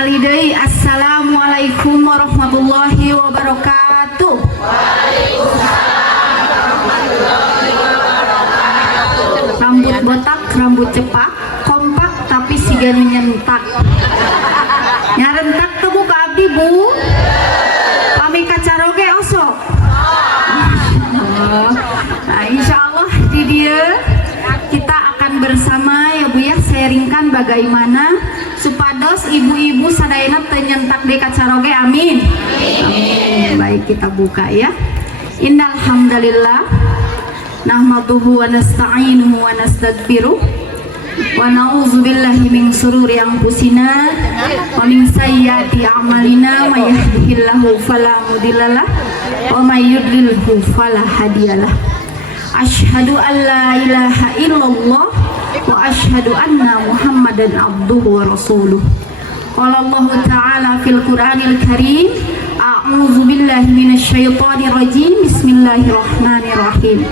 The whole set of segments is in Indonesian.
sekali deui. Assalamualaikum warahmatullahi wabarakatuh. Rambut botak, rambut cepak, kompak tapi siga nyentak. Nyarentak tuh buka abdi bu. Pami kacaroge osok. Nah, insya Allah di dia kita akan bersama ya bu ya, sharingkan bagaimana supados ibu-ibu sadayana tenyentak di kacaroge. Amin. Amin. Baik, kita buka ya. Innal hamdalillah nahmaduhu wa nasta'inuhu wa nastaghfiruh wa na'udzu billahi min shururi anfusina wa min sayyiati a'malina may yahdihillahu fala mudhillalah wa may yudlilhu fala hadiyalah. Asyhadu an la ilaha illallah wa asyhadu anna Muhammadan abduhu wa rasuluh. Qala Allah ta'ala fil Qur'anil Karim, a'udzu billahi minasyaitonir rajim. Bismillahirrahmanirrahim.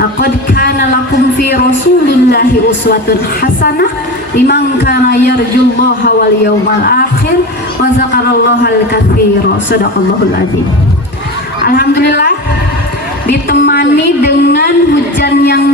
Laqad kana lakum fi Rasulillahi uswatun hasanah liman kana yarjullaha wal yawmal akhir wa dzakarallaha al-katsira. Shadaqallahul azim. Alhamdulillah, ditemani dengan hujan yang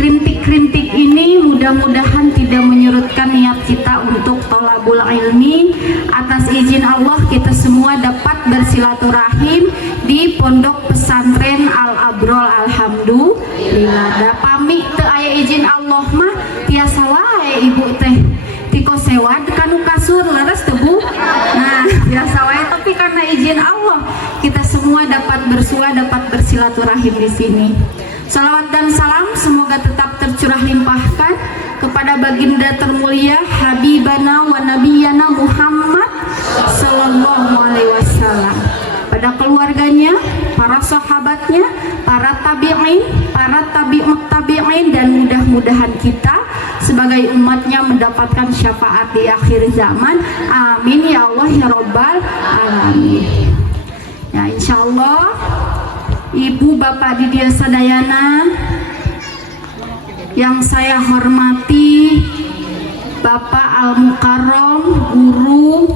rintik-rintik ini, mudah-mudahan tidak menyurutkan niat kita untuk thalabul ilmi. Atas izin Allah kita semua dapat bersilaturahim di Pondok Pesantren Al Abrol. Alhamdulillah. Da pami teu aya izin Allah mah tiasa wae ibu teh tiko sewad kanu kasur leres teu Bu. Nah, biasa wae, tapi karena izin Allah kita semua dapat bersua, dapat bersilaturahim di sini. Salawat dan salam semoga tetap tercurah limpahkan kepada baginda termulia Habibana wa Nabiyana Muhammad Sallallahu Alaihi Wasallam, pada keluarganya, para sahabatnya, para tabi'in, para tabi'in, dan mudah-mudahan kita sebagai umatnya mendapatkan syafaat di akhir zaman. Amin ya Allah ya Rabbal Alamin. Ya, insya Allah Ibu Bapak Didia Sadayana yang saya hormati, Bapak Al-Mukarrom, guru,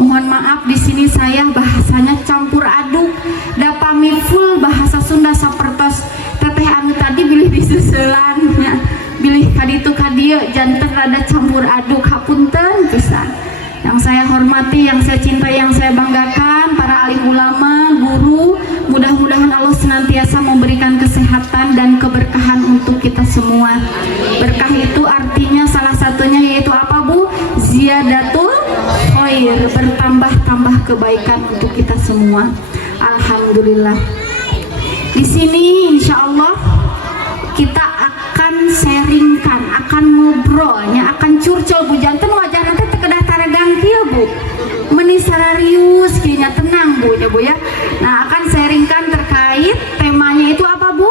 mohon maaf di sini saya bahasanya campur aduk, da pami full bahasa Sunda sapertos teteh anu tadi bilih disusulan ya, bilih kaditu kadieu janten rada campur aduk, hapunten pisan. Yang saya hormati, yang saya cintai, yang saya banggakan, para alim ulama, guru, mudah-mudahan Allah senantiasa memberikan kesehatan dan keberkahan untuk kita semua. Berkah itu artinya salah satunya yaitu apa Bu? Ziyadatul khair, bertambah-tambah kebaikan untuk kita semua. Alhamdulillah. Di sini insya Allah kita akan sharingkan, akan ngobrolnya, akan curcol Bu. Janten wajah nanti tekedah taregang kieu Bu, meni sararius kieunya, tenang Bu ya Bu ya. Nah, akan sharingkan terkait temanya itu apa Bu?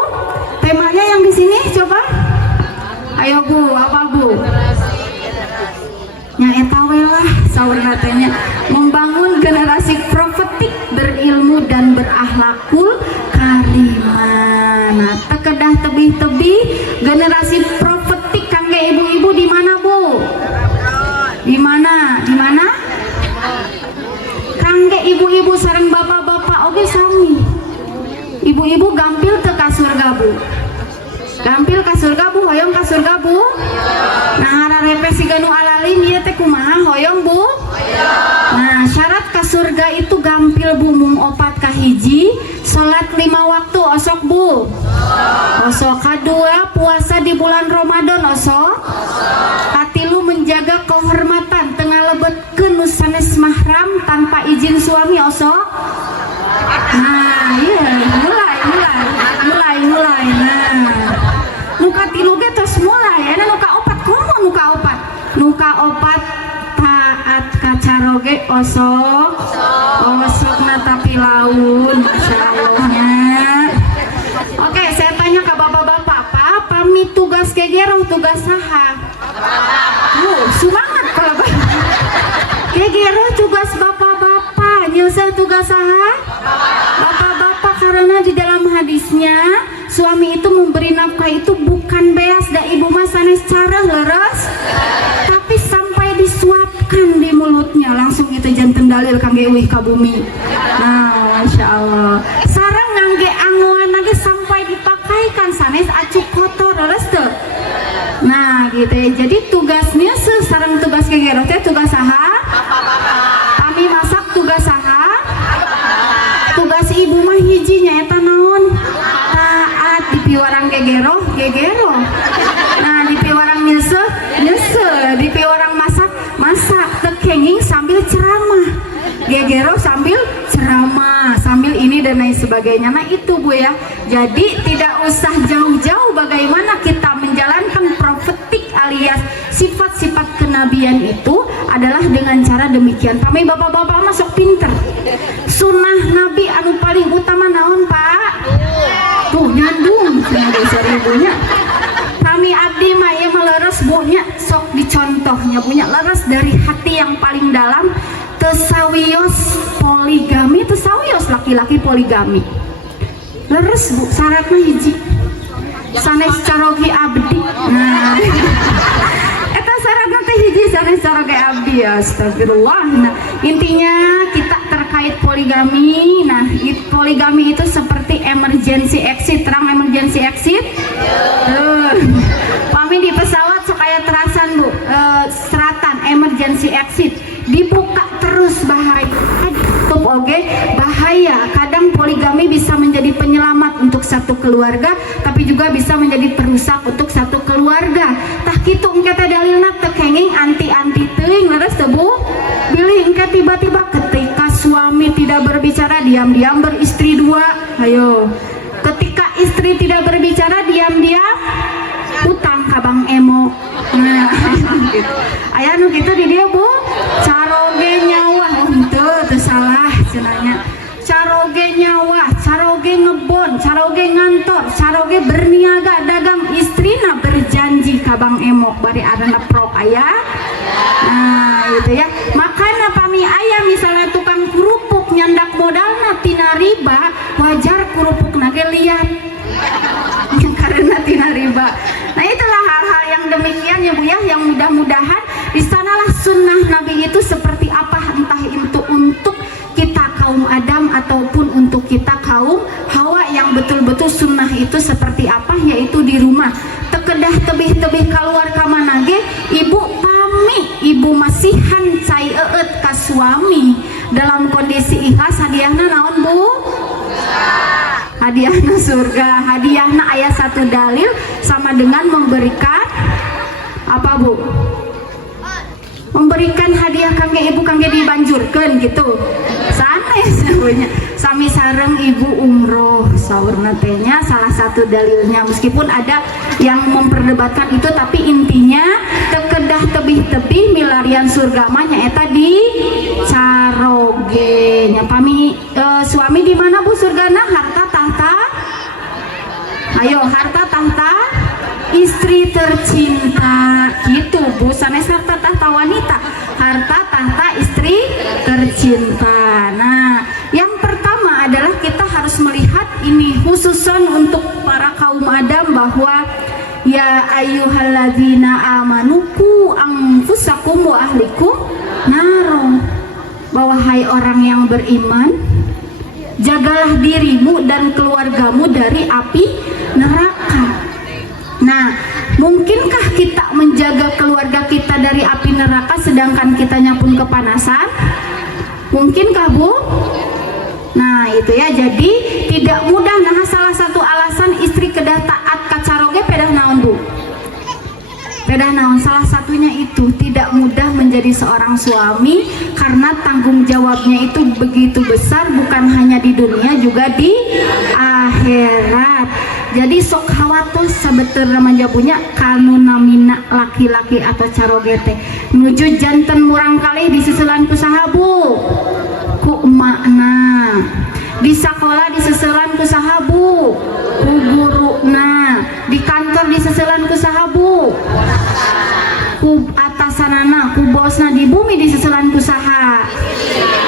Temanya yang di sini coba, ayo Bu, apa Bu? Nya eta we lah saurna teh nya, membangun generasi profetik berilmu dan berakhlakul karimah. Nah, tekedah tebih-tebih generasi profetik kangge ibu-ibu di mana Bu? Di mana? Di mana? Kangge ibu-ibu sareng bapak-bapak oge sami. Ibu-ibu gampil teu ka surga Bu? Gampil ka surga Bu? Hoyong ka surga Bu? Nah, hararepe siga nu alalim ieu teh kumaha hoyong Bu? Nah, syarat ka surga itu gampil Bu, mung opat kahiji salat 5 waktu osok Bu. Osok kadua puasa di bulan Ramadan osok. Katilu menjaga kehormatan tengah lebetkeun nu sanes mahram tanpa izin suami osok. Nah, iya mulai. Nah, nuka tilu ge tos mulai, ena nuka opat kumaha nuka opat? Nuka opat taat kacaroge osok. Osokna tapi laun, masya Allahnya. Oke, saya tanya ke bapak-bapak, apa pamit tugas kegerong tugas saha? Semangat kalau kegero tugas bapak-bapak, nyusul tugas saha? Bapak-bapak, karena di dalam hadisnya suami itu memberi nafkah itu bukan beas da ibu mas sanes cara leres, tapi sampai disuapkan di mulutnya. teu janten dalil kangge euih ka bumi. Nah, Masya Allah. Sareng ngangge anguan lagi sampai dipakaikan sanes acuk kotor leres teu. Nah, gitu ya. Jadi tugasnya sareng tugas gegero teh tugas saha? Kami masak tugas saha? Tugas ibu mah hiji nyaeta naon? Taat. Di piwarang gegero, gegero. Nah, di piwarang nyesel, nyesel. Di piwarang masak, masak. Tekenging sambil ceramah. Gegero sambil ceramah, sambil ini dan lain sebagainya. Nah itu Bu ya. Jadi tidak usah jauh-jauh bagaimana kita menjalankan profetik alias sifat-sifat kenabian itu adalah dengan cara demikian. Kami bapak-bapak masuk pinter. Sunnah Nabi anu paling utama naon Pak? Tuh nyandung, dasar ibunya. Kami abdi mah ya meleres bunya sok dicontohnya punya leres dari hati yang paling dalam. Tesawios poligami, tesawios laki-laki poligami. Leres Bu, syaratnya hiji. Sanes carogi abdi. Nah, eta syaratnya teh hiji sanes carogi abdi. Astagfirullah. Nah, intinya kita terkait poligami. Nah, poligami itu seperti emergency exit, terang emergency exit. Kami di pesawat supaya terasan Bu, seratan emergency exit dibuka terus bahaya. Tutup oke bahaya. Kadang poligami bisa menjadi penyelamat untuk satu keluarga, tapi juga bisa menjadi perusak untuk satu keluarga. Tah kitu engke teh dalilna teu kenging anti-anti teuing leres teu Bu? Bilih engke tiba-tiba ketika suami tidak berbicara diam-diam beristri dua. Ayo. Ketika istri tidak berbicara diam-diam utang ka Bang Emo. Nah, gitu. Aya nu kitu di dieu Bu. Caroge nyawa teu salah cenanya. Caroge nyawa, caroge ngebon, caroge ngantor, caroge berniaga dagang, istrina berjanji ka Bang Emok bari arana prok aya. Nah, gitu ya. Makana pami aya misalnya tukang kerupuk nyandak modalna tina riba, wajar kerupukna ge liat. Karena tina riba. Nah, itulah hal-hal yang demikian ya Bu ya, yang mudah-mudahan di sanalah sunnah Nabi itu seperti apa, entah itu untuk kita kaum Adam ataupun untuk kita kaum Hawa, yang betul-betul sunnah itu seperti apa, yaitu di rumah tekedah tebih-tebih keluar ka mana ge ibu pami, ibu masihan cai eut ka suami dalam kondisi ikhlas. Hadiahna naon Bu? Hadiahna surga. Hadiahna ayat satu dalil sama dengan memberikan apa Bu? Memberikan hadiah kangge ibu kangge dibanjurkan gitu. Sanes punya. Sami sareng ibu umroh saurna tehnya salah satu dalilnya, meskipun ada yang memperdebatkan itu, tapi intinya tekedah tebih-tebih milarian surga mah nyaeta di caroge nya. Pami suami di mana Bu surgana? Harta tahta. Ayo, harta tahta istri tercinta gitu Bu. Sanes harta tahta wanita, harta tahta istri tercinta. Nah, yang pertama adalah kita harus melihat ini khususan untuk para kaum Adam, bahwa ya ayyuhalladzina amanuku anfusakum wa ahlikum naro, bahwa hai orang yang beriman, jagalah dirimu dan keluargamu dari api neraka. Nah, mungkinkah kita menjaga keluarga kita dari api neraka sedangkan kitanya pun kepanasan? Mungkinkah Bu? Nah itu ya, jadi tidak mudah. Nah salah satu alasan istri kedah taat kacaroge pedah naon Bu? Pedah naon? Salah satunya itu tidak mudah menjadi seorang suami karena tanggung jawabnya itu begitu besar, bukan hanya di dunia juga di akhirat. Jadi sok hawatos sebetulnya menjabunya kanu namina laki-laki atau caroge teh nuju janten murang kali di susulan ku saha Bu? Ku emakna. Di sekolah di susulan ku saha Bu? Ku guruna. Di kantor di susulan ku saha Bu? Ku atasanana, ku bosna. Di bumi di susulan ku saha?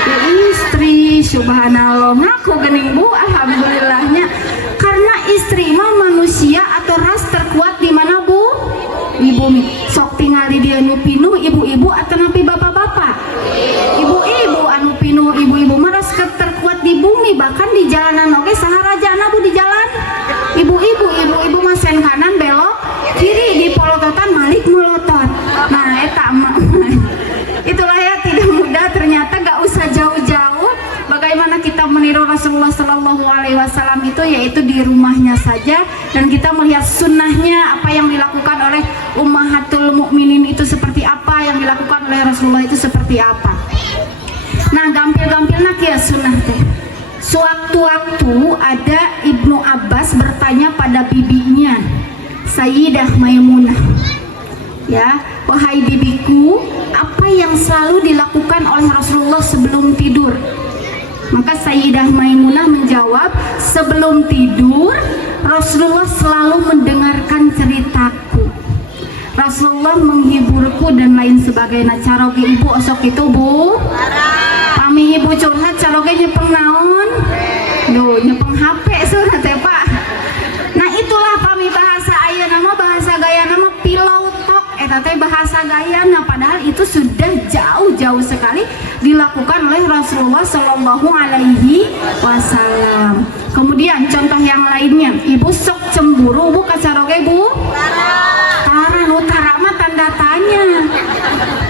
Ya istri. Subhanallah, ngaku gening Bu, alhamdulillahnya. Karena istri mah manusia atau ras terkuat di mana Bu? Di bumi. Sok tinggal di dia nu pinuh ibu-ibu atau napi bapak-bapak? Ibu-ibu. pinuh ibu-ibu maras terkuat di bumi, bahkan di jalanan oke saharajana bu di jalan ibu-ibu masen kanan belok kiri di polototan malik melotot. Nah eta itulah ya, tidak mudah ternyata, gak usah jauh-jauh bagaimana kita meniru Rasulullah Shallallahu Alaihi Wasallam itu, yaitu di rumahnya saja, dan kita melihat sunnahnya apa yang dilakukan oleh ummahatul mukminin itu seperti apa, yang dilakukan oleh Rasulullah itu seperti apa. Nah gampil-gampil nak ya sunnah teh. Sewaktu-waktu ada Ibnu Abbas bertanya pada bibinya Sayyidah Maimunah, ya, wahai bibiku, apa yang selalu dilakukan oleh Rasulullah sebelum tidur? Maka Sayyidah Maimunah menjawab, sebelum tidur Rasulullah selalu mendengarkan ceritaku, Rasulullah menghiburku dan lain sebagainya. Caroge ibu osok itu bu, kami ibu curhat caroge nyepeng naon, duh nyepeng HP surat ya pak. Nah itulah kami bahasa aya nama, bahasa gaya nama pilau tok, teh bahasa gaya. Nah padahal itu sudah jauh-jauh sekali dilakukan oleh Rasulullah Shallallahu Alaihi Wasallam. Kemudian contoh yang lainnya, ibu sok cemburu bu kacaroge bu, tara nutara mah tanda tanya,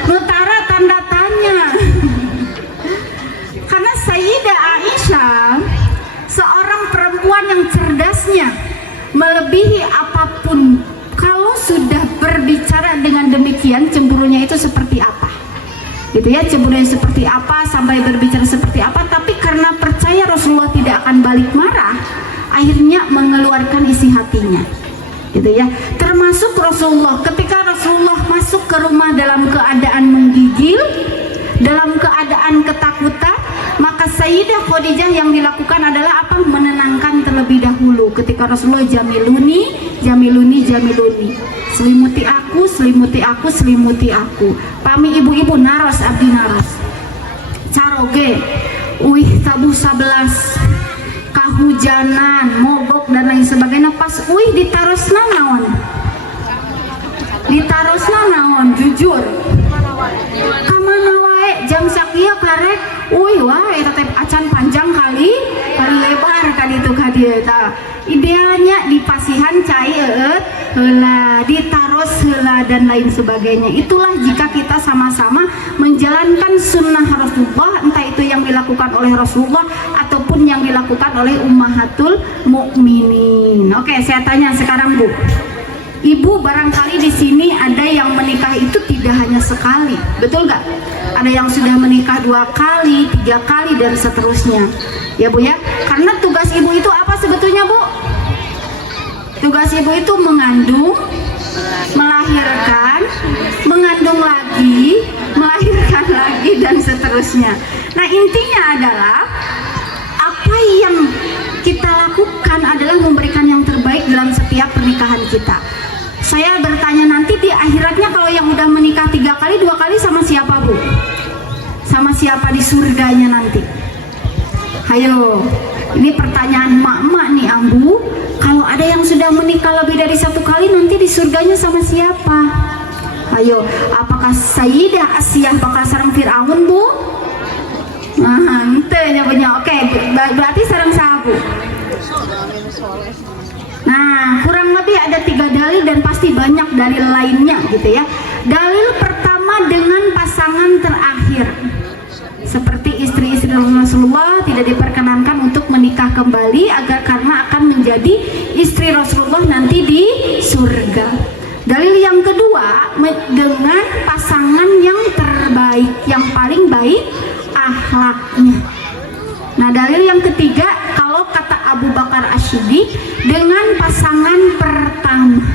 nutara tanda tanya. Karena Sayyidah Aisyah seorang perempuan yang cerdasnya melebihi apapun. Kalau sudah berbicara dengan demikian, cemburunya itu seperti apa gitu ya, cemburunya seperti apa, sampai berbicara seperti apa, tapi karena percaya Rasulullah tidak akan balik marah, akhirnya mengeluarkan isi hatinya gitu ya. Termasuk Rasulullah, ketika Rasulullah masuk ke rumah dalam keadaan menggigil, dalam keadaan ketakutan, maka Sayyidah Khadijah yang dilakukan adalah apa? Menenangkan terlebih dahulu. Ketika Rasulullah jamiluni, jamiluni, jamiluni, selimuti aku, selimuti aku, selimuti aku. Pami ibu-ibu naros abdi naros. Caroge, uih tabuh 11, kahujanan, mogok dan lain sebagainya. Pas uih ditarosna naon? Ditarosna naon? Jujur. Kamana wae jam sakia karek, uih wae tetep acan panjang kali lebar kan itu kadieu tah. Idealnya dipasihan cai heula, ditaros heula dan lain sebagainya. Itulah jika kita sama-sama menjalankan sunnah Rasulullah, entah itu yang dilakukan oleh Rasulullah ataupun yang dilakukan oleh ummahatul mukminin. Oke, saya tanya sekarang Bu. Ibu barangkali di sini ada yang menikah itu tidak hanya sekali, betul nggak? Ada yang sudah menikah 2 kali, 3 kali dan seterusnya, ya Bu ya. Karena tugas ibu itu apa sebetulnya Bu? Tugas ibu itu mengandung, melahirkan, mengandung lagi, melahirkan lagi dan seterusnya. Nah intinya adalah apa yang kita lakukan adalah memberikan yang terbaik dalam setiap pernikahan kita. Saya bertanya nanti di akhiratnya, kalau yang udah menikah 3 kali, 2 kali sama siapa Bu? Sama siapa di surganya nanti? Hayo, ini pertanyaan mak-mak nih Ambu. Kalau ada yang sudah menikah lebih dari 1 kali, nanti di surganya sama siapa? Hayo, apakah Sayyidah Asiyah bakal sareng Fir'aun Bu? Nah, ente punya. Oke, berarti sareng sahabu. Nah, kurang lebih ada 3 dalil dan pasti banyak dalil lainnya gitu ya. Dalil pertama dengan pasangan terakhir, seperti istri-istri Rasulullah tidak diperkenankan untuk menikah kembali agar karena akan menjadi istri Rasulullah nanti di surga. Dalil yang kedua dengan pasangan yang terbaik, yang paling baik akhlaknya. Nah dalil yang ketiga, kalau kata Abu Bakar Ash-Shiddiq, dengan pasangan pertama.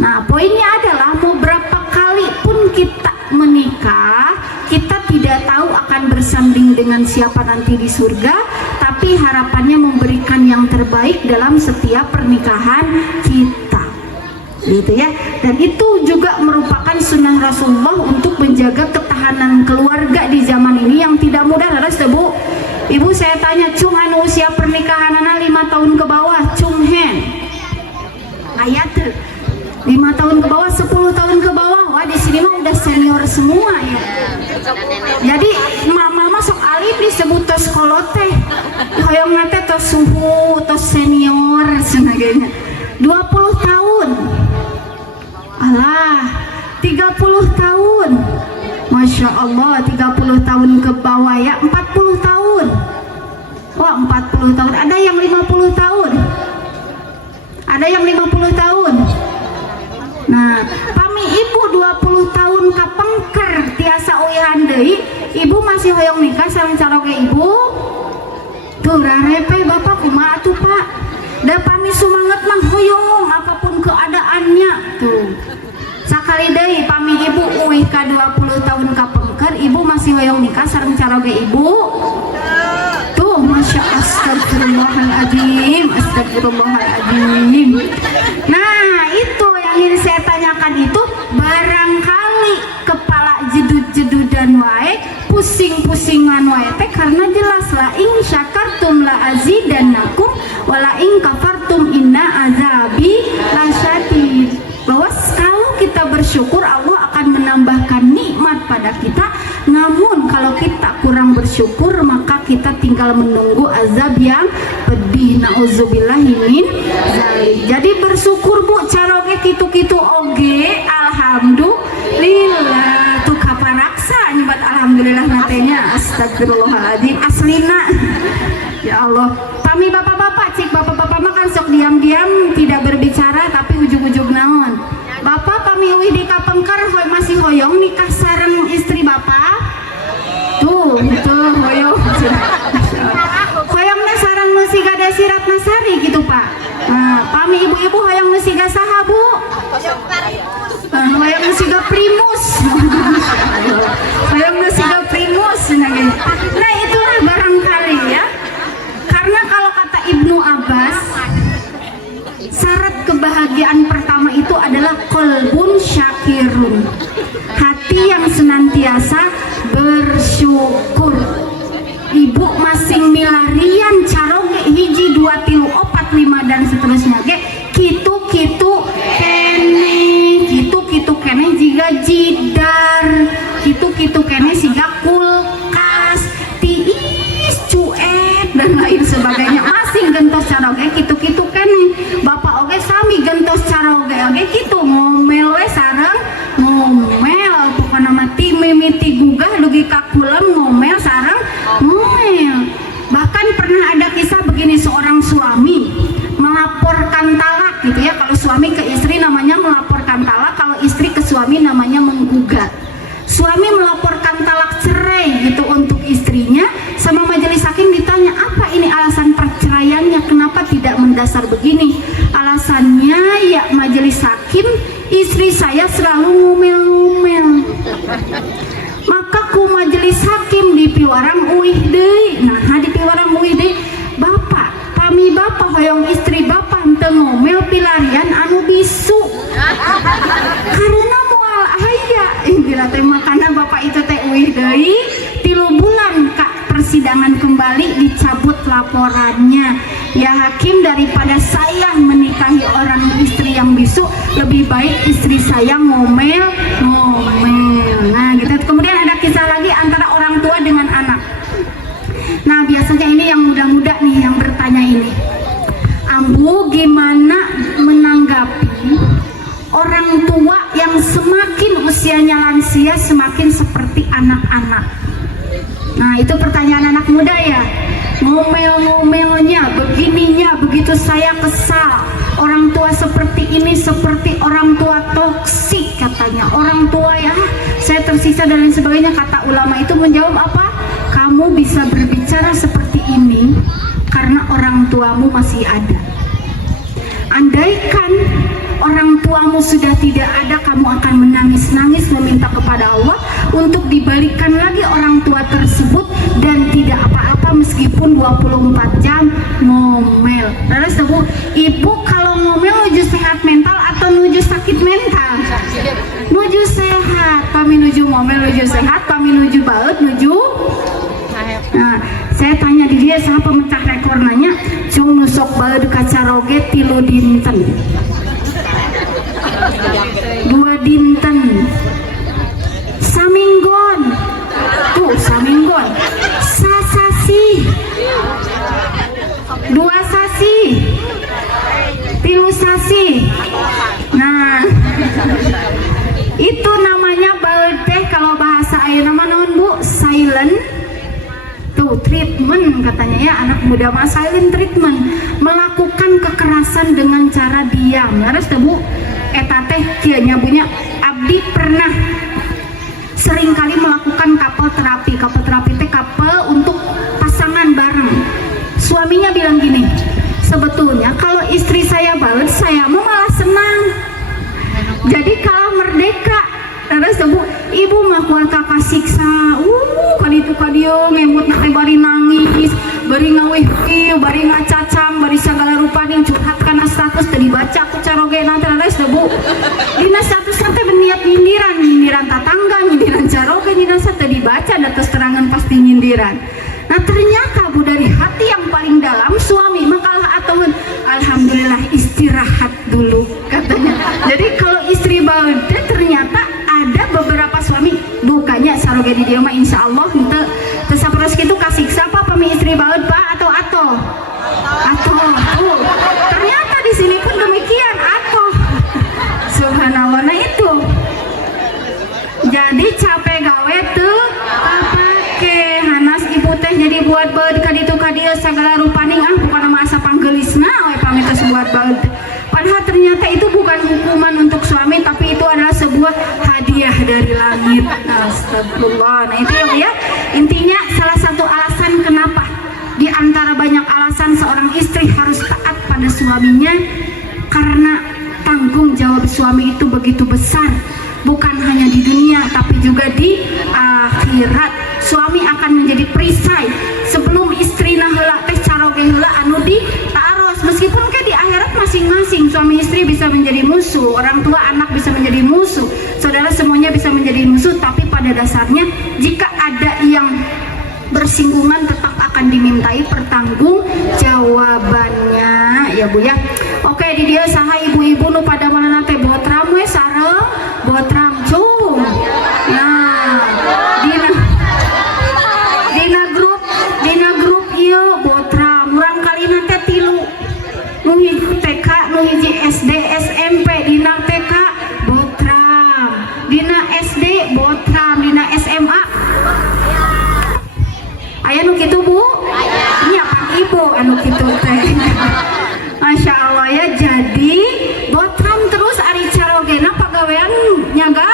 Nah poinnya adalah mau berapa kali pun kita menikah, kita tidak tahu akan bersanding dengan siapa nanti di surga, tapi harapannya memberikan yang terbaik dalam setiap pernikahan kita gitu ya. Dan itu juga merupakan sunnah Rasulullah untuk menjaga ketahanan keluarga di zaman ini yang tidak mudah. Harus Bu, Ibu saya tanya, cung anu usia pernikahan anak 5 tahun ke bawah, cung hen ayat 5 tahun ke bawah, 10 tahun ke bawah, wah di sini mah udah senior semua ya. Jadi mama sok tos suhu tos senior sebagainya 20 tahun alah 30 tahun Masya Allah 30 tahun ke bawah ya 40 tahun wah 40 tahun ada yang 50 tahun ada yang 50 tahun nah pami ibu 20 tahun kapengker tiasa uihan deui ibu masih hoyong nikah sareng caroge ibu tuh rarepe bapak kumaha atuh pak da pami sumanget mah hoyong apapun keadaannya tuh sakali deui pami ibu uih ka 20 tahun kapengker ibu masih hoyong nikah sareng caroge ibu tuh masya astagfirullahaladzim astagfirullahaladzim nah itu yang ingin saya tanyakan itu barangkali kepala jedud-jedudan wae pusing-pusingan wae teh karena jelas la ing syakartum la azidannakum wala ing kafartum inna azabi lasyadid bahwa kalau kita bersyukur Allah akan menambahkan nikmat pada kita namun kalau kita kurang bersyukur maka kita tinggal menunggu azab yang pedih nauzubillahi min dzalik jadi bersyukur bu caroge kitu-kitu oge alhamdulillah tuh kaparaksa nyebat alhamdulillah natenya astagfirullahaladzim aslina ya Allah pami bapak-bapak cik bapak-bapak makan sok diam-diam tidak berbicara tapi ujug-ujug naon bapak pami uih di kapengker masih hoyong nikah sareng istri bapak tuh hoyong hoyongnya sareng nu siga Desi Ratnasari gitu pak nah pami ibu-ibu hoyong nu siga saha bu hoyong nu siga primus hoyong nu siga primus nah itulah barangkali ya karena kalau kata Ibnu Abbas syarat kebahagiaan pertama itu adalah qalbun syakirun hati yang senantiasa bersyukur ibu masing milarian caroge hiji 2 3 4 5 dan seterusnya ge kitu-kitu kene jiga jidar kitu-kitu kene siga kulkas tiis cuek dan lain sebagainya masing gentos caroge kitu-kitu kene bapak oge sami gentos caroge oge kitu ngomel we sareng ngomel pokona mati mimiti gugah dugi kakulam ngomel sareng ngomel bahkan pernah ada kisah begini seorang suami melaporkan talak gitu ya kalau suami ke istri namanya melaporkan talak kalau istri ke suami namanya menggugat suami melaporkan talak cerai gitu untuk istrinya sama majelis hakim ditanya apa ini alasan perceraiannya kenapa tidak mendasar begini alasannya ya majelis hakim istri saya selalu ngomel-ngomel maka ku majelis hakim di piwarang uih deui nah di piwarang uih deui bapak pami bapak hoyong istri bapak henteu ngomel pilarian anu bisu karena moal aya dina teh makana bapak itu teh uih deui 3 bulan kak persidangan kembali dicabut laporannya ya hakim daripada saya menikahi orang istri yang bisu lebih baik istri saya ngomel nah gitu kemudian ada kisah lagi antara orang tua dengan anak nah biasanya ini yang muda-muda nih yang bertanya ini ambu gimana menanggapi orang tua yang semakin usianya lansia semakin seperti anak-anak nah itu pertanyaan anak muda ya ngomel-ngomelnya begininya begitu saya kesal orang tua seperti ini seperti orang tua toksik katanya orang tua ya saya tersisa dan lain sebagainya kata ulama itu menjawab apa kamu bisa berbicara seperti ini karena orang tuamu masih ada andaikan orang tuamu sudah tidak ada kamu akan menangis-nangis meminta kepada Allah untuk dibalikan lagi orang tua tersebut dan tidak apa-apa meskipun 24 jam ngomel terus ibu kalau ngomel nuju sehat mental atau nuju sakit mental nuju sehat pami nuju ngomel nuju sehat pami nuju baut nuju nah saya tanya di dia sama pemecah rekor nanya cung nusok baut kacaroge 3 dinten 2 dinten saminggon tuh saminggon sasasi 2 Itu namanya baut teh kalau bahasa ayeuna mah naon Bu? Silent tuh treatment katanya ya, anak muda mah silent treatment, melakukan kekerasan dengan cara diam. Harus teh Bu, eta teh kieu nyabunya abdi pernah seringkali melakukan couple terapi. Couple terapi teh couple untuk pasangan bareng. Suaminya bilang gini, sebetulnya kalau istri saya baut, saya mau malah senang. Jadi kalah merdeka. Terus Bu, ibu mah kuat kakak siksa. Kali itu kadieu ngemut nanti bari nangis, bari ngawih, bari ngacacam, bari segala rupa yang curhat karena status tadi baca aku caroge nanti terus Bu. Dina status nanti berniat nyindiran tetangga, nyindiran caroge, nyindiran tadi baca dan terus terangan pasti nyindiran. Nah ternyata Bu, dari hati yang paling dalam suami makalah atuhun, alhamdulillah istirahat dulu katanya. Jadi kalau istri baud ternyata ada beberapa suami bukannya saroge di dia mah insya Allah ente terus gitu kasih siapa pami istri baud Pak atau tuh ternyata di sini pun demikian atau subhanallah. Nah itu jadi capek gawe tuh apake hanas ibu teh jadi buat baud kaditu kadieu segala rupaning bukan nama asa panggelisna we pamitos buat baud. Padahal ternyata itu bukan hukuman untuk suami, tapi itu adalah sebuah hadiah dari langit. Astagfirullah. Nah itu ya, intinya salah satu alasan kenapa di antara banyak alasan seorang istri harus taat pada suaminya, karena tanggung jawab suami itu begitu besar, bukan hanya di dunia tapi juga di akhirat. Suami akan menjadi perisai sebelum istri heula teh caroge heula anu di taros. Meskipun ke di akhirat masing-masing suami istri bisa menjadi musuh, orang tua anak bisa menjadi musuh, saudara semuanya bisa menjadi musuh, tapi pada dasarnya jika ada yang bersinggungan tetap akan dimintai pertanggung jawabannya ya Bu ya. Oke, di dia saha ibu-ibu nu pada mana teh botram we sareng botram cung. Nah, dina grup ieu botram urang kali nanti tilu nu hiji TK nu hiji SD SMP, dina TK botram, dina SD botram, dina SMA aya nu kitu Bu? Nya pan ibu anu kitu teh. Masya Allah ya, jadi botram terus ari carogena pagawean nyaga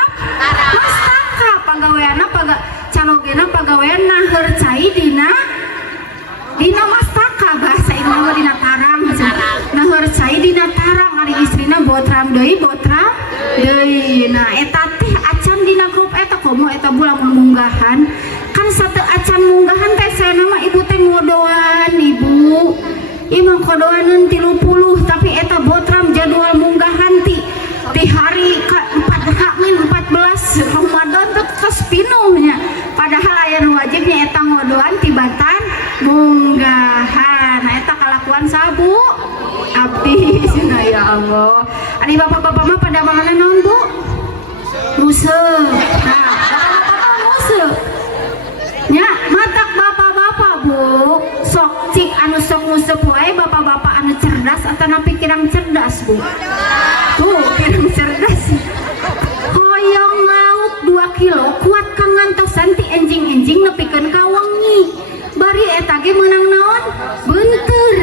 mastaka, pagaweana carogena pagawean naher cai dina mastaka, bahasa Indonesia dina tarang, naher cai dina tarang, ari istrina botram deui nah eta teh acan dina grup eta komo eta bulan munggahan kan satu acan munggahan teh saya nama ibu teh ngodoan ibu imang kodoanan 30 tapi eta botram jadwal munggahan ti hari ke-14 Ramadan terus pinuhnya, padahal aya nu wajibnya eta ngodoan tibatan munggahan. Nah eta kalakuan sabu abdi ya Allah. Ari bapak-bapak mah pada mana naon Bu? Museuh. Nah, bapak-bapak museuh. Nya matak bapak-bapak Bu, sok cik anu sok museuh wae bapak-bapak anu cerdas atau pikiran cerdas Bu. Tuh, pikiran cerdas. Hoyong lauk 2 kilo kuat kang ngantosan ti enjing-enjing nepikeun ka wengi. Bari eta ge meunang naon? Beunteur.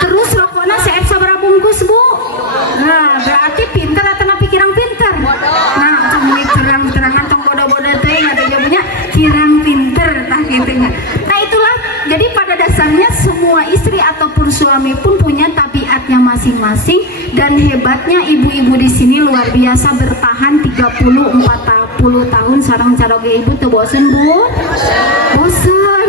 Terus rokona saep sabaraha bungkus Bu? Nah, berarti pinter atau pikiran pinter? Nah, cumi terang-terangan tong bodoh-bodoh teh ada jawabannya kirang pinter tah kitu nya. Nah, itulah jadi pada dasarnya semua istri ataupun suami pun punya tabiatnya masing-masing, dan hebatnya ibu-ibu di sini luar biasa bertahan 30-40 tahun sareng caroge ibu teu bosen Bu? Bosen.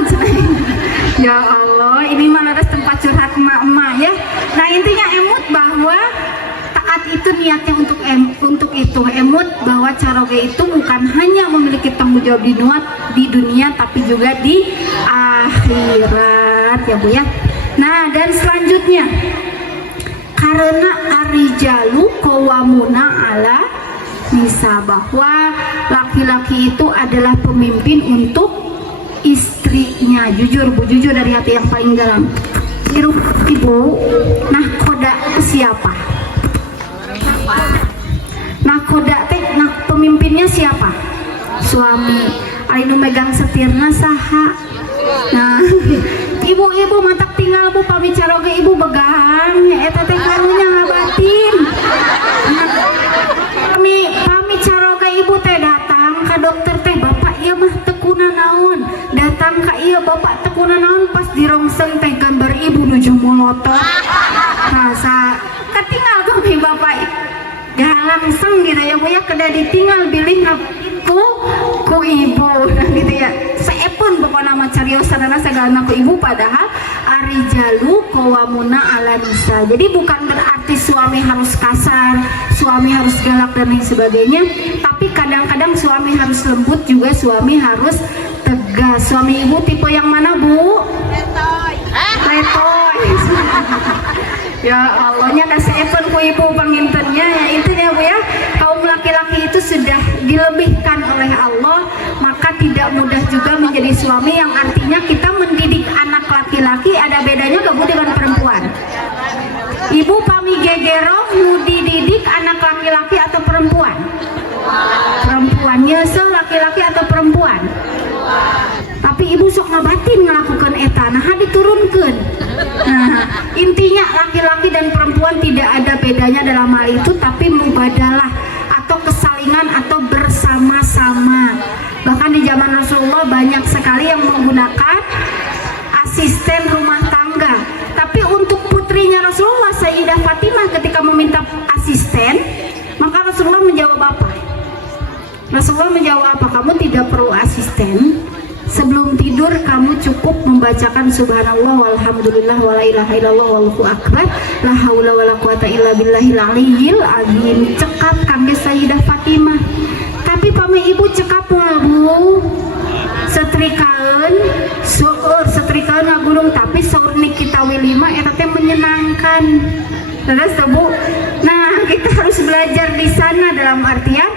Ya Allah, ini malah tempat curhat emak-emak ya. Nah, intinya emut bahwa taat itu niatnya untuk itu emut bahwa caroge itu bukan hanya memiliki tanggung jawab di dunia tapi juga di akhirat ya Bu ya. Nah, dan selanjutnya karena arijalu qawwamuna ala nisa, bahwa laki-laki itu adalah pemimpin untuk istrinya. Jujur Bu, jujur dari hati yang paling dalam. Ibu, nahkoda siapa? Nahkoda teh pemimpinnya siapa? Suami. Anu megang setirna saha? Nah, ibu-ibu matak tinggal bu pamicara ge ibu begang eta teh karunya ngabatin. Pamicara ge ibu teh datang ka dokter teh bapak ieu mah tekuna naon? Datang ka ieu bapak tekuna naon pas dirongseng teh gambar ibu nuju molotot. Rasa katinggal kami bapak langsung gitu ya bu ya keda ditinggal bilih ku ibu gitu ya seepun pokoknya nama carios sadana segala ku ibu padahal arijalu qawwamuna 'ala nisa. Jadi bukan berarti suami harus kasar, suami harus galak dan lain sebagainya, tapi kadang-kadang suami harus lembut juga, suami harus tegas. Suami ibu tipe yang mana bu? Letoy. Ya Allahnya kasih event ku ibu pengintennya ya itu ya bu ya, kaum laki-laki itu sudah dilebihkan oleh Allah, maka tidak mudah juga menjadi suami, yang artinya kita mendidik anak laki-laki ada bedanya gak bu dengan perempuan? Ibu pami gegero mau dididik anak laki-laki atau perempuan? Perempuan. Nyesel laki-laki atau perempuan? Tapi ibu sok ngabatin ngelakukan eta nah diturunkan. Nah intinya laki-laki dan perempuan tidak ada bedanya dalam hal itu, tapi mubadalah atau kesalingan atau bersama-sama. Bahkan di zaman Rasulullah banyak sekali yang menggunakan asisten rumah tangga. Tapi untuk putrinya Rasulullah Sayyidah Fatimah ketika meminta asisten, maka Rasulullah menjawab apa? Rasulullah menjawab apa? Kamu tidak perlu asisten. Sebelum tidur kamu cukup membacakan subhanallah walhamdulillah wala ilaha illallah wallahu akbar la haula wala quwata illa billahil aliyyil azim. Cekap kangge Sayyidah Fatimah. Tapi pame ibu cekap moal bu setrikaeun seueur setrikaeun ngagulung, tapi saur nikita wilima eta teh menyenangkan. Terus bu, nah kita harus belajar di sana dalam artian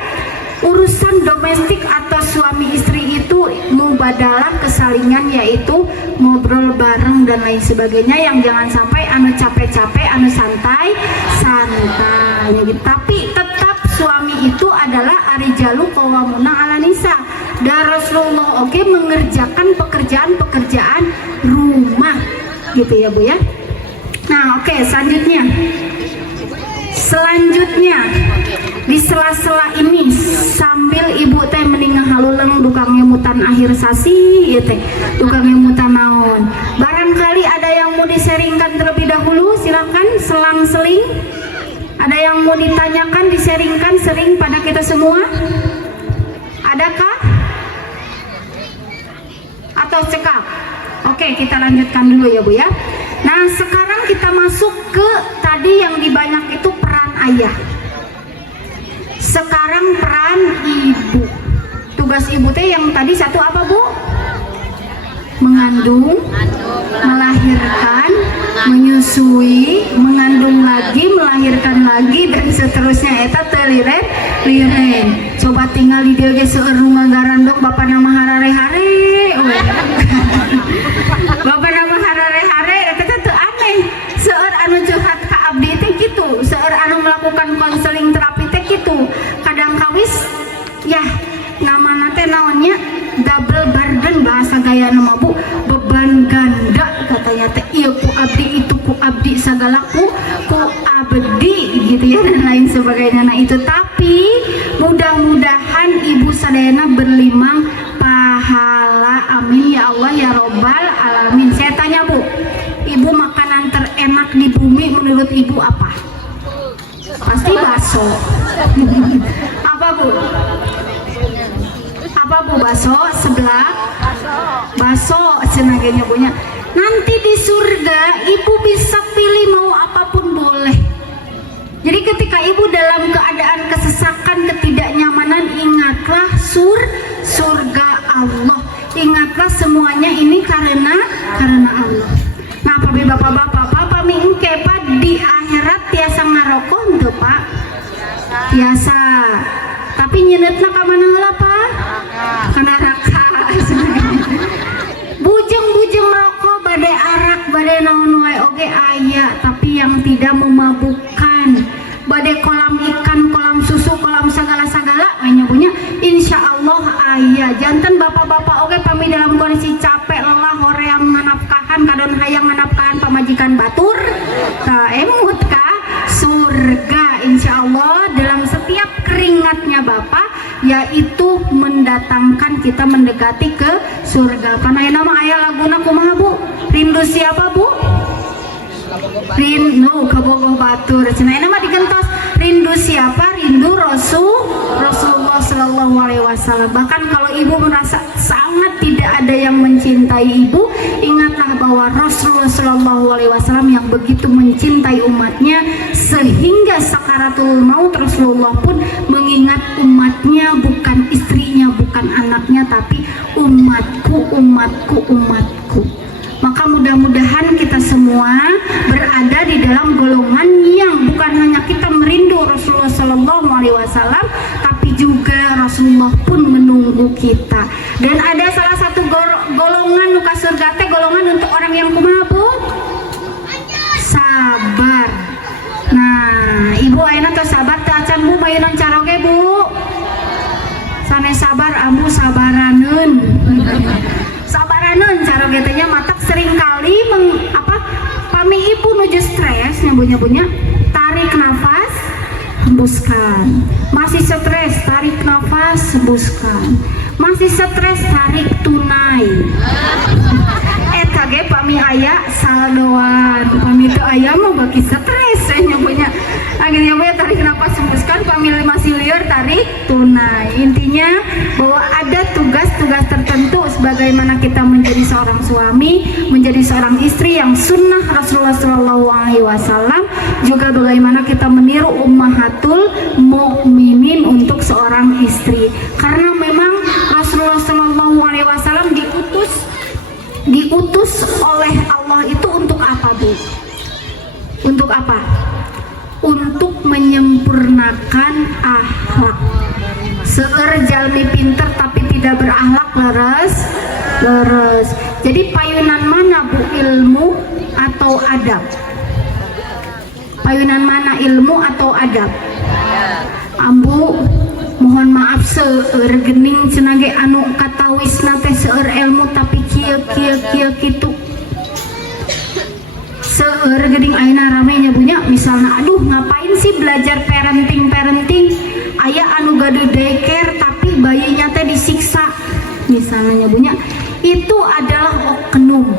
urusan domestik atau suami istri itu mubadalah kesalingan, yaitu ngobrol bareng dan lain sebagainya, yang jangan sampai anu capek-capek anu santai gitu. Tapi tetap suami itu adalah arijalu qawwamuna 'ala nisa. Dan Rasulullah mengerjakan pekerjaan rumah gitu ya bu ya. Nah selanjutnya di sela-sela ini sambil ibu teh meninggal haluleng dukang ngemutan akhir sasi ya teh dukang ngemutan naon, barangkali ada yang mau diseringkan terlebih dahulu, silahkan selang-seling. Ada yang mau ditanyakan, diseringkan sering pada kita semua, adakah atau cekap? Oke, kita lanjutkan dulu ya bu ya. Nah sekarang kita masuk ke tadi yang dibanyak itu peran ayah. Sekarang peran ibu. Tugas ibu teh yang tadi satu apa bu? Mengandung, melahirkan, menyusui, mengandung lagi, melahirkan lagi, dan seterusnya. Eta teliren. Coba tinggal di dia ge seueur nu ngagaran dok bapak nama harare-hare. Bapak nama harare-hare eta teh aneh. Seueur anu curhat ka abdi teh kitu, seueur anu melakukan konseling terapi teh kitu. Kadang kawis ya namana teh naonnya double burden bahasa gaya nama bu, beban ganda katanya teh. Ieu ku abdi, itu ku abdi, sagala ku abdi gitu ya, dan lain sebagainya. Nah itu, tapi mudah-mudahan ibu sadayana berlimang pahala, amin ya Allah ya robbal alamin. Saya tanya bu, ibu makanan terenak di bumi menurut ibu apa? Pasti bakso. Apa bu? Apa bu? Bakso sebelah? Bakso senaganya punya. Nanti di surga ibu bisa pilih mau apapun boleh. Jadi ketika ibu dalam keadaan kesesakan, ketidaknyamanan, ingatlah surga Allah. Ingatlah semuanya ini karena Allah. Nah bapak-bapak, papa mingke pak di akhirat tiasa ngarokok untuk pak tiasa. Tapi nyenetna ka mana heula pak? Ka neraka. Bujeng-bujeng rokok badai arak, badai naon wae oge aya, tapi yang tidak memabukkan. Badai kolam ikan, kolam susu masuk kolam segala-segala mainnya punya insya Allah ayah jantan bapak-bapak oke pami dalam kondisi capek lelah hoream nganapkahan kadon hayang nganapkahan pamajikan batur emut ka surga insya Allah dalam setiap keringatnya bapak yaitu mendatangkan kita mendekati ke surga. Karena nama ayah laguna kumaha bu? Rindu siapa bu? Rindu kabogoh batur. Cenah nama digentos rindu siapa? Rindu Rasulullah Shallallahu Alaihi Wasallam. Bahkan kalau ibu merasa sangat tidak ada yang mencintai ibu, ingatlah bahwa Rasulullah Shallallahu Alaihi Wasallam yang begitu mencintai umatnya sehingga sakaratul maut Rasulullah pun mengingat umatnya, bukan istrinya, bukan anaknya, tapi umatku, umatku, umatku. Maka mudah-mudahan kita semua berada di dalam golongan yang bukan hanya kita merindu Rasulullah Shallallahu Alaihi Wasallam, tapi juga Rasulullah pun menunggu kita. Dan ada salah satu golongan nuka surga teh golongan untuk orang yang kumaha bu? Sabar. Nah, ibu ayeuna teh sabar teh acan bu mayeunan caroge bu. Sanes sabar ambu sabaraneun. Sabaraneun caroge teh nya matak seringkali pami ibu nuju stres nyabu-nyabunya tarik nafas hembuskan. Masih stres tarik nafas hembuskan. Masih stres tarik tunai. Kage pami aya saldoan pami itu aya mah bagi stres nyabunya akhirnya gue tarik nafas hembuskan pami masih liar tarik tunai. Intinya bahwa ada tugas-tugas tertentu sebagaimana kita menjadi seorang suami, menjadi seorang istri yang sunnah Rasulullah Shallallahu Alaihi Wasallam, juga bagaimana kita meniru ummahatul mukminin untuk seorang istri. Karena memang Rasulullah Shallallahu Alaihi Wasallam diutus oleh Allah itu untuk apa bu? Untuk apa? Untuk menyempurnakan akhlak. Seueur jalmi pinter tapi tidak berakhlak leres. Jadi payunan mana bu, ilmu atau adab? Payunan mana, ilmu atau adab? Ambu mohon maaf seueur gening cenage anu katawisna teh seueur ilmu tapi kieu kitu. Seueur geuning ayeuna rame nyabunya misalnya aduh ngapain sih belajar parenting aya anu gaduh daycare tapi bayinya teh disiksa misalnya nyabunya itu adalah oknum.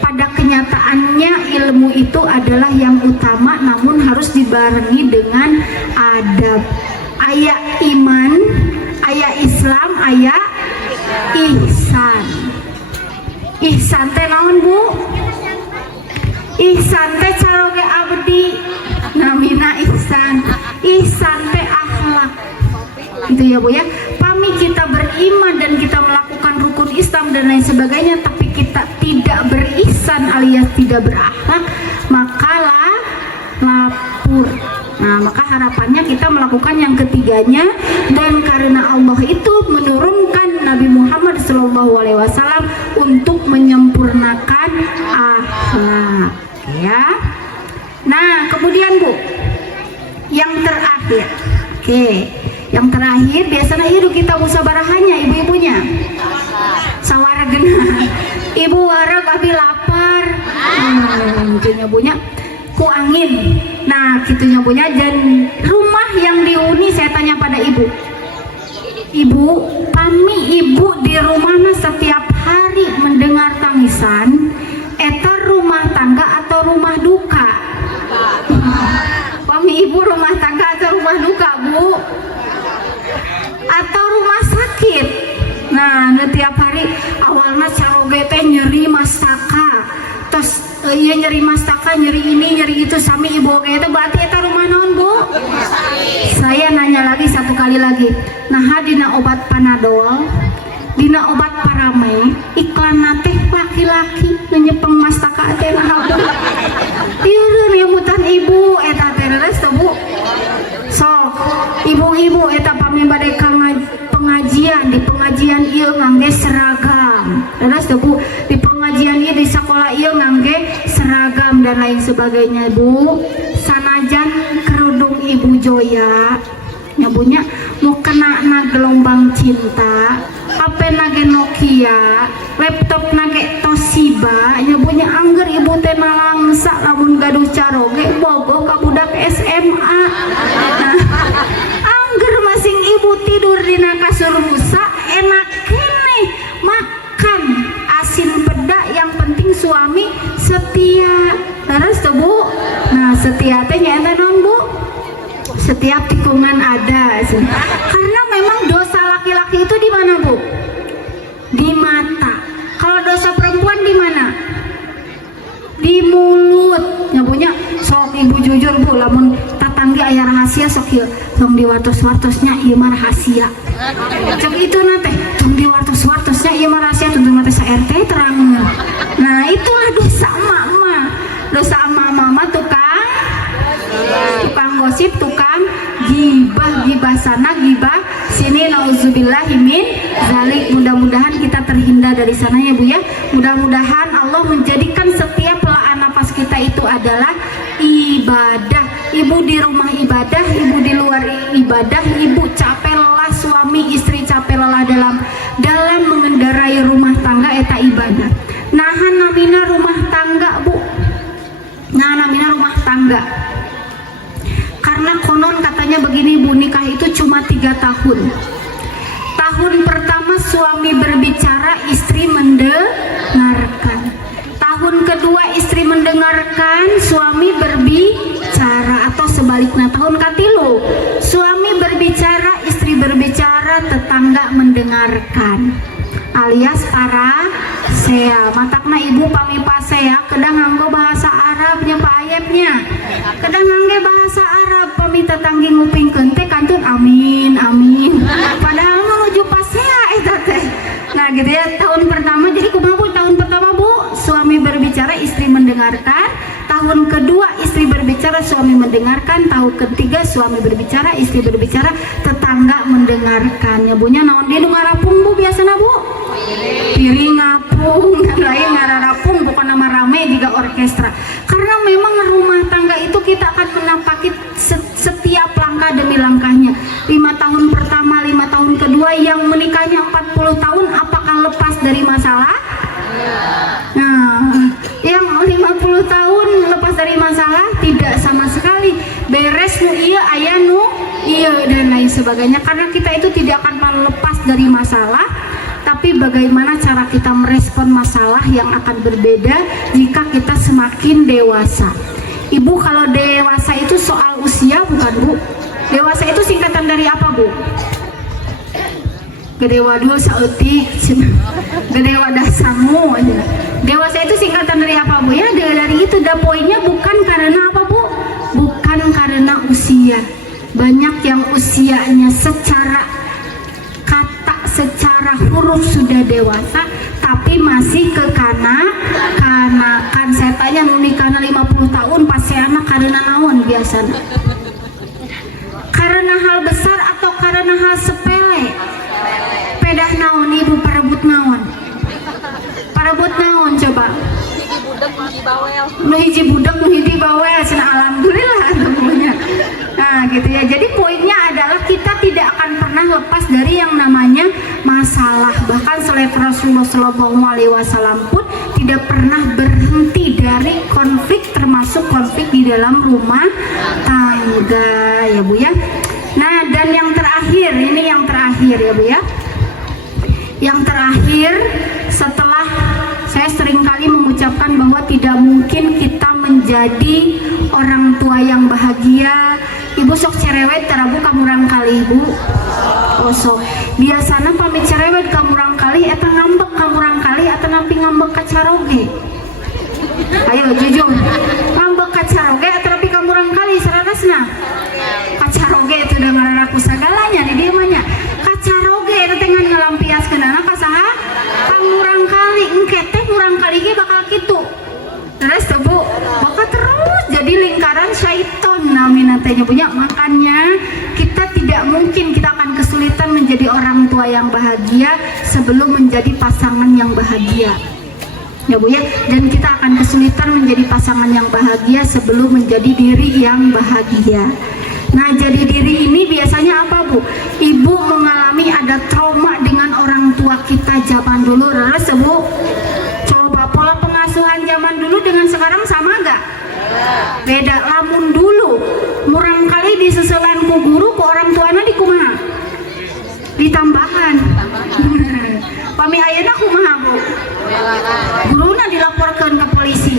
Pada kenyataannya ilmu itu adalah yang utama namun harus dibarengi dengan adab. Aya iman, aya Islam, aya ihsan. Ihsan teh naon bu? Ihsan teh caroge abdi namina ihsan. Ihsan teh akhlak. Itu ya bu ya. Pami kita beriman dan kita melakukan rukun Islam dan lain sebagainya, tapi kita tidak berihsan alias tidak berakhlak, maka lapur. Nah, maka harapannya kita melakukan yang ketiganya, dan karena Allah itu menurunkan Nabi Muhammad SAW untuk menyempurnakan akhlak, ya. Nah, kemudian bu, yang terakhir, yang terakhir biasanya hidup kita musabarahannya ibu-ibunya. Sawaragena, ibu warag abi lapar, punya ku angin. Nah gitunya punya. Dan rumah yang dihuni saya tanya pada ibu, pami ibu di rumahnya setiap hari mendengar tangisan, eta rumah tangga atau rumah duka? Pami ibu rumah tangga atau rumah duka bu? Atau rumah sakit? Nah tiap hari awalnya caroge teh nyeri mastaka, terus iya nyeri mastaka, nyeri ini, nyeri itu, sami ibu oke itu berarti itu rumah naon bu? Saya nanya lagi satu kali lagi. Nah dina obat Panadol, dina obat Parame, iklan nate laki-laki nyepeng mastaka teh nah bu. Ieu nyemutan ibu eta teh leres tuh bu. Sok ibu-ibu eta pami bade pengajian, di pengajian ieu ngangge seragam. Leres tuh bu, di pengajian ieu di sekolah ieu ngangge seragam dan lain sebagainya bu. Sanajan kerudung ibu Joya gelombang cinta, HP nage Nokia, laptop nage Toshiba, nyebunya angger ibu teh nalangsa lamun gaduh caroge bogo ka budak SMA. Nah, angger masing ibu tidur dina kasur busa enak kene makan asin peda, yang penting suami setia. Terus tuh Bu, nah setia teh nyaeta non Bu? Setiap tikungan ada, karena memang dosa laki-laki itu di mana Bu? Di mata. Kalau dosa perempuan di mana? Di mulut. Nyabunya sok ibu jujur Bu, lamun tatanggi aya rahasia sok ieu tong diwartos-wartosnya ieu mah rahasia. Cek itu nate tong diwartos-wartosnya ieu mah rahasia tentu mah sa RT terang. Nah, itulah dosa mama. Dosa mama tukang gosip, tukang gibah sana, gibah sini, nauzubillahi min zalik. Mudah-mudahan kita terhindar dari sana ya Bu ya. Mudah-mudahan Allah menjadikan setiap helaan nafas kita itu adalah ibadah. Ibu di rumah ibadah, ibu di luar ibadah, ibu capek lelah, suami istri capek lelah dalam mengendarai rumah tangga eta ibadah. Nahan namina rumah tangga Bu, nah namina rumah tangga. Karena konon katanya begini Bu, nikah itu cuma 3 tahun. Tahun pertama suami berbicara, istri mendengarkan. Tahun kedua istri mendengarkan, suami berbicara, atau sebaliknya tahun katilu suami berbicara, istri berbicara, tetangga mendengarkan, alias para saya matakna ibu pamipa saya kedang nganggo bahasa Arabnya Pak Ayepnya, kedang ngangge bahasa Arab pamita tanggi ngupingkeun teh kantun amin amin, padahal menuju pas saya eta teh. Nah gitu ya, tahun pertama jadi kumaha Bu? Tahun pertama Bu suami berbicara, istri mendengarkan. Tahun kedua istri berbicara, suami mendengarkan. Tahun ketiga suami berbicara, istri berbicara, tetangga mendengarkan. Nyabunya naon dia nu ngarapung Bu biasana Bu? Piring ngapung, lain ngararapung, bukan nama rame juga orkestra. Karena memang rumah tangga itu kita akan menapaki setiap langkah demi langkahnya. 5 tahun pertama, 5 tahun kedua, yang menikahnya 40 tahun apakah lepas dari masalah? Nah, yang 50 tahun lepas dari masalah? Tidak sama sekali. Beres nu iya, aya nu iya, dan lain sebagainya. Karena kita itu tidak akan lepas dari masalah, tapi bagaimana cara kita merespon masalah yang akan berbeda jika kita semakin dewasa. Ibu, kalau dewasa itu soal usia bukan Bu? Dewasa itu singkatan dari apa Bu? Gede waduh sautik, gede wadah sangu. Dewasa itu singkatan dari apa Bu ya? Dari itu poinnya bukan karena apa Bu? Bukan karena usia. Banyak yang usianya secara kata, secara huruf sudah dewasa, tapi masih kekanakan. Saya tanya nikahna 50 tahun pasti anak karena naon biasanya? Karena hal besar atau karena hal sepele? Pedah naon ibu, parebut naon? Parebut naon coba? Nu hiji budak nu hiji bawel, cenah alhamdulillah semuanya. Nah gitu ya. Jadi poinnya adalah kita tidak akan pernah lepas dari yang namanya masalah. Bahkan selain Rasulullah SAW pun tidak pernah berhenti dari konflik, termasuk konflik di dalam rumah tangga ya Bu ya. Nah, dan yang terakhir, ini yang terakhir ya Bu ya. Yang terakhir, setelah saya seringkali mengucapkan bahwa tidak mungkin kita menjadi orang tua yang bahagia. Ibu sok cerewet terabu kamurang kali Ibu. Oh sok. Biasana pamit cerewet kamurang kali eta ngambek kamurang kali atau nampi ngambek kacaroge. Ayo jujur. Ngambek kacaroge atau nampi kamurang kali sarasna. Kacaroge itu dengan aku segalanya di dia mah nya. Kacaroge itu dengan ngalampiaskeun anak kasaha? Kamurang kali engke teh murang kali ge bakal kitu. Terus tuh Bu, bakal terus jadi lingkaran syaiton namina teh punya. Makanya kita tidak mungkin, kita akan kesulitan menjadi orang tua yang bahagia sebelum menjadi pasangan yang bahagia. Ya Bu ya, dan kita akan kesulitan menjadi pasangan yang bahagia sebelum menjadi diri yang bahagia. Nah, jadi diri ini biasanya apa, Bu? Ibu mengalami ada trauma dengan orang tua kita zaman dulu, terus Bu. Coba pola pengasuhan zaman dulu dengan sekarang sama gak? Beda. Lamun dulu murang kali diseselan ku guru ku orang tuana di kumaha? Ditambahan. Pami ayeuna kumaha, Bu? Guruna dilaporkan ke polisi.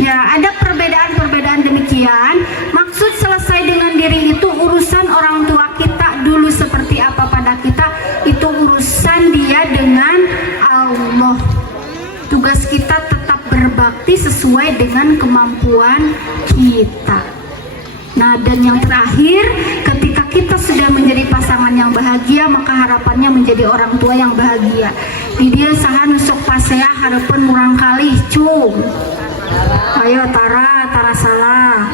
Ya, ada perbedaan-perbedaan demikian. Maksud selesai dengan diri itu urusan orang tua kita dulu seperti apa pada kita, itu urusan dia dengan Allah. Tugas kita tetap berbakti sesuai dengan kemampuan kita. Nah, dan yang terakhir, ketika kita sudah menjadi pasangan yang bahagia, maka harapannya menjadi orang tua yang bahagia. Di dia saha nusuk pasea harapan murang kali cung. Ayo Tara salah.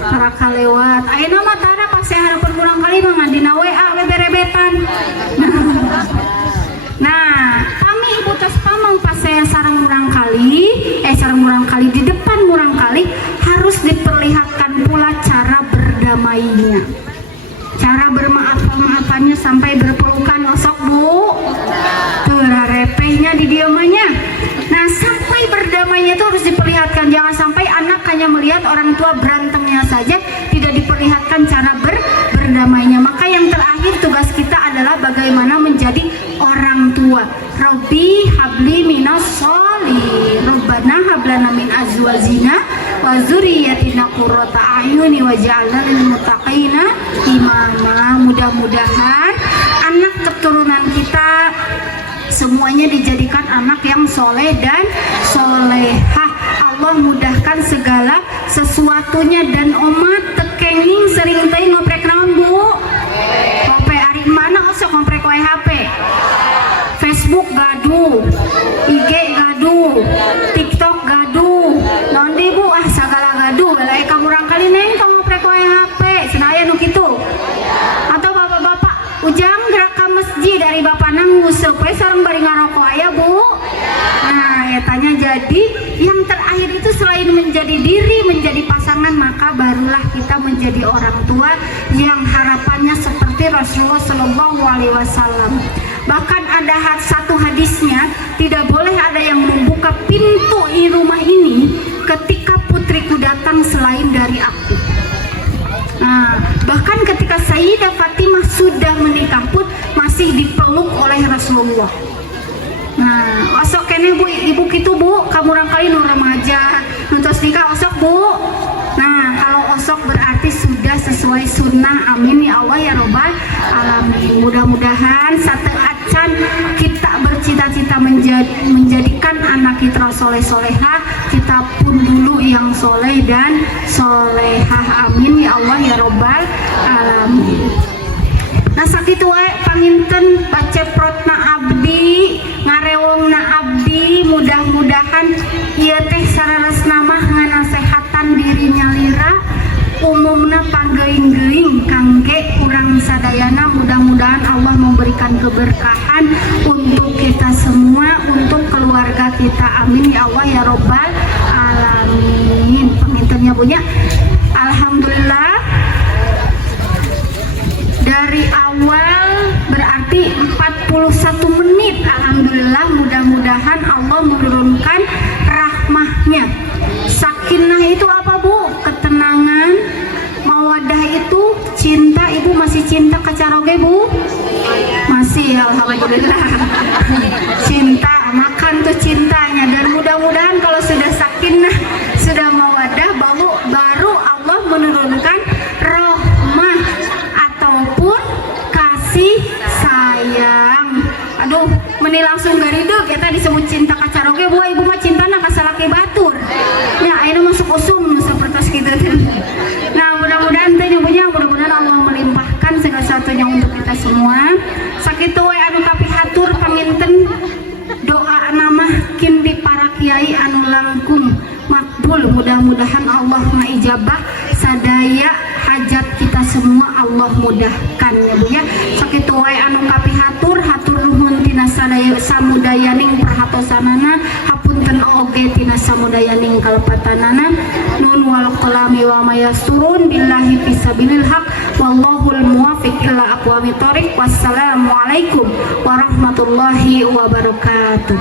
Tara kalewat. Ayo nama Tara pasea harapan murang kali mah dina WA beberebetan. Nah, kami ibu tos pamang pasea sareng murang kali di depan murang kali harus diperlihatkan pula cara berdamainya, cara bermaaf-maafannya sampai berpelukan osok, Bu. Tuh repehnya di diamanya. Nah, sampai berdamainya itu harus diperlihatkan. Jangan sampai anak hanya melihat orang tua berantemnya saja, tidak diperlihatkan cara berdamainya. Maka yang terakhir tugas kita adalah bagaimana menjadi orang tua. Rabbi habli minas sholihin, Rabbana hablana min azwajina wa dzurriyyatina qurrata a'yuni waj'alna lil muttaqina imama. Mudah-mudahan anak keturunan kita semuanya dijadikan anak yang soleh dan solehah. Allah mudahkan segala sesuatunya. Dan omat tekenging sering teh ngoprek naon, Bu? Ngoprek ari mana osok ngoprek wae HP. Facebook gaduh, IG gaduh, TikTok gaduh. Naon deui, Bu? Ah sagala gaduh. Balae kamu rangkali neng tong ngoprek wae HP. Cenah aya nu kitu. Atau bapak-bapak ujang gerak ke masjid dari bapak nanggus we sareng bari ngarokok aya, Bu. Nah, ya tanya. Jadi yang terakhir itu selain menjadi diri, menjadi pasangan, maka barulah kita menjadi orang tua yang harapannya seperti Rasulullah Shallallahu Alaihi Wasallam. Bahkan ada satu hadisnya, tidak boleh ada yang membuka pintu di rumah ini ketika putriku datang selain dari aku. Nah, bahkan ketika Sayyidah Fatimah sudah menikah pun masih dipeluk oleh Rasulullah. Nah, osok kene, Bu, ibu gitu, Bu, kamu rangkali nu remaja nuntos nikah osok, Bu. Nah, kalau osok berarti sudah sesuai sunnah. Amin ya Allah ya Rabbal alamin. Mudah-mudahan satu acan kita bercita-cita menjadikan anak kita soleh-solehah, kita pun dulu yang soleh dan solehah. Amin ya Allah ya Rabbal alamin. Nah, sakitu wae panginten baceprotna abdi, ngarewongna abdi, mudah-mudahan ieu teh sararesna mah nganasehatan dirinya lira, umumna panggeing-geing kangge urang sadayana. Mudah-mudahan Allah memberikan keberkahan untuk kita semua, untuk keluarga kita. Amin ya Allah ya Rabbal alamin. Pangintennya punya alhamdulillah. Dari awal berarti 41 menit. Alhamdulillah, mudah-mudahan Allah menurunkan rahmahnya. Sakinah itu apa, Bu? Ketenangan. Mawadah itu cinta. Ibu masih cinta ke Caroge, Bu? Masih, alhamdulillah. Cinta, makan tuh cintanya. Dan mudah-mudahan kalau sudah sakinah, sudah mawadah, baru Allah menurunkan rahmah ataupun kasih sayang. Aduh, meni langsung garideg kita disebut cinta kacaroge, Bu. Ibu mah cintana ka salaki batur. Ya, ayeuna masuk usum sapertos kitu. Nah, mudah-mudahan teh punya, mudah-mudahan Allah melimpahkan segala sesuatunya untuk kita semua. Sakitu we anu kapihatur paminten doa nama kin di para kiai anu langkung makbul. Mudah-mudahan Allah maijabah sadaya hajat kita semua, Allah mudahkan ya, Bu ya. Sakitu wae anu kapihatur, hatur nuhun tina sadaya samudayaning perhatosanana, hapunten punten oge tina samudayaning kalepatanana. Nun wal qalami wa mayasturun billahi fisabilil haq wallahul muwaffiq ila aqwamit thoriq. Wassalamualaikum warahmatullahi wabarakatuh.